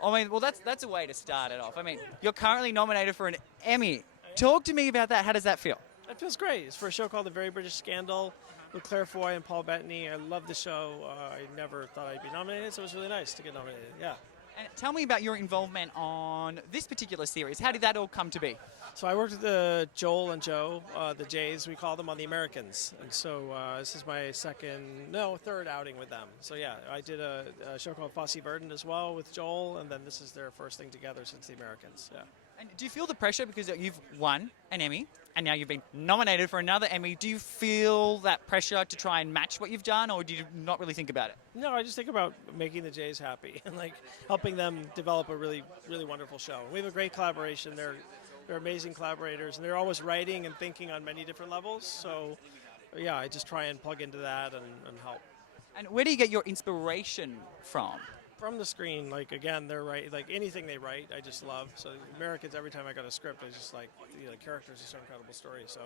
Oh, I mean, well, that's a way to start it off. I mean, you're currently nominated for an Emmy. Talk to me about that. How does that feel? It feels great. It's for a show called The Very British Scandal with Claire Foy and Paul Bettany. I love the show. I never thought I'd be nominated, so it was really nice to get nominated. Yeah. And tell me about your involvement on this particular series. How did that all come to be? So I worked with Joel and Joe, the Jays, we call them, on The Americans. And so this is my third outing with them. So yeah, I did a show called Fosse Verdant as well with Joel, and then this is their first thing together since The Americans. Yeah. And do you feel the pressure because you've won an Emmy and now you've been nominated for another Emmy? Do you feel that pressure to try and match what you've done, or do you not really think about it? No, I just think about making the Jays happy and like helping them develop a really, really wonderful show. We have a great collaboration. They're amazing collaborators, and they're always writing and thinking on many different levels. So yeah, I just try and plug into that and help. And where do you get your inspiration from? From the screen, like again, they're right. Like anything they write, I just love. So Americans, every time I got a script, I just like the characters are so incredible stories.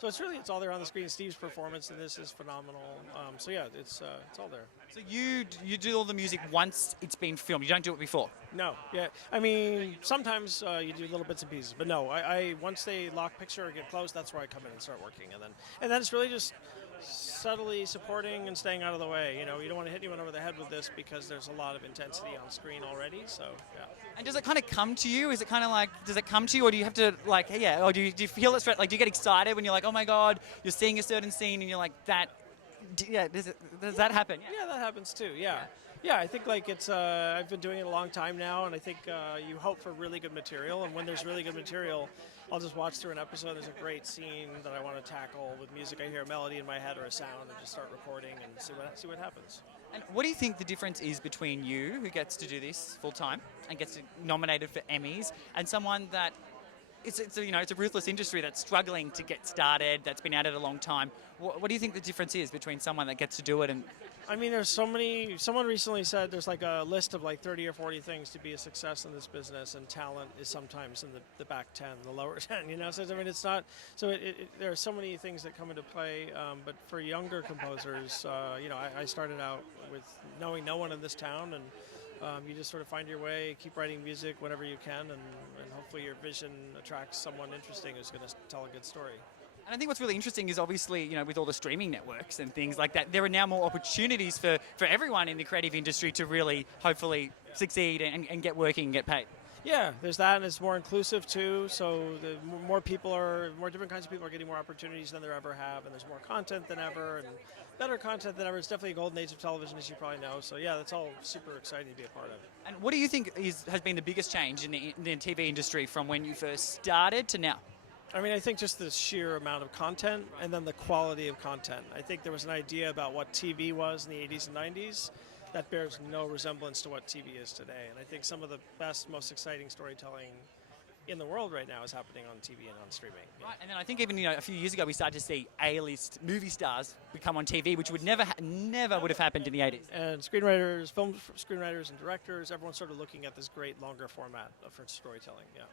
So it's all there on the screen. Steve's performance in this is phenomenal. So yeah, it's all there. So you do all the music once it's been filmed. You don't do it before. No, yeah. I mean, sometimes you do little bits and pieces, but no. I once they lock picture or get close, that's where I come in and start working, and then it's really just subtly supporting and staying out of the way. You know, you don't want to hit anyone over the head with this because there's a lot of intensity on screen already. So yeah. And does it kind of come to you? Is it kind of like, does it come to you, or do you have to like, or do you feel it straight? Like, do you get excited when you're like, oh my god, you're seeing a certain scene and you're like that? Yeah, does that happen? Yeah, that happens too. Yeah. Yeah, I think like it's. I've been doing it a long time now, and I think you hope for really good material. And when there's really good material, I'll just watch through an episode. There's a great scene that I want to tackle with music. I hear a melody in my head or a sound, and just start recording and see what happens. And what do you think the difference is between you, who gets to do this full time and gets nominated for Emmys, and someone that it's a ruthless industry that's struggling to get started, that's been at it a long time? What do you think the difference is between someone that gets to do it and? I mean, there's so many. Someone recently said there's like a list of like 30 or 40 things to be a success in this business, and talent is sometimes in the back 10, the lower 10. You know, so I mean, it's not. So there are so many things that come into play. But for younger composers, I started out with knowing no one in this town, and you just sort of find your way, keep writing music whenever you can, and hopefully your vision attracts someone interesting who's going to tell a good story. And I think what's really interesting is obviously, with all the streaming networks and things like that, there are now more opportunities for everyone in the creative industry to really, hopefully, succeed and get working and get paid. Yeah, there's that, and it's more inclusive too. So more different kinds of people are getting more opportunities than they ever have, and there's more content than ever, and better content than ever. It's definitely a golden age of television, as you probably know. So yeah, that's all super exciting to be a part of. And what do you think has been the biggest change in the TV industry from when you first started to now? I mean, I think just the sheer amount of content and then the quality of content. I think there was an idea about what TV was in the 80s and 90s that bears no resemblance to what TV is today. And I think some of the best, most exciting storytelling in the world right now is happening on TV and on streaming. Yeah. Right, and then I think even a few years ago we started to see A-list movie stars become on TV, which would never would have happened in the 80s. And screenwriters, film screenwriters and directors, everyone's sort of looking at this great longer format for storytelling. Yeah.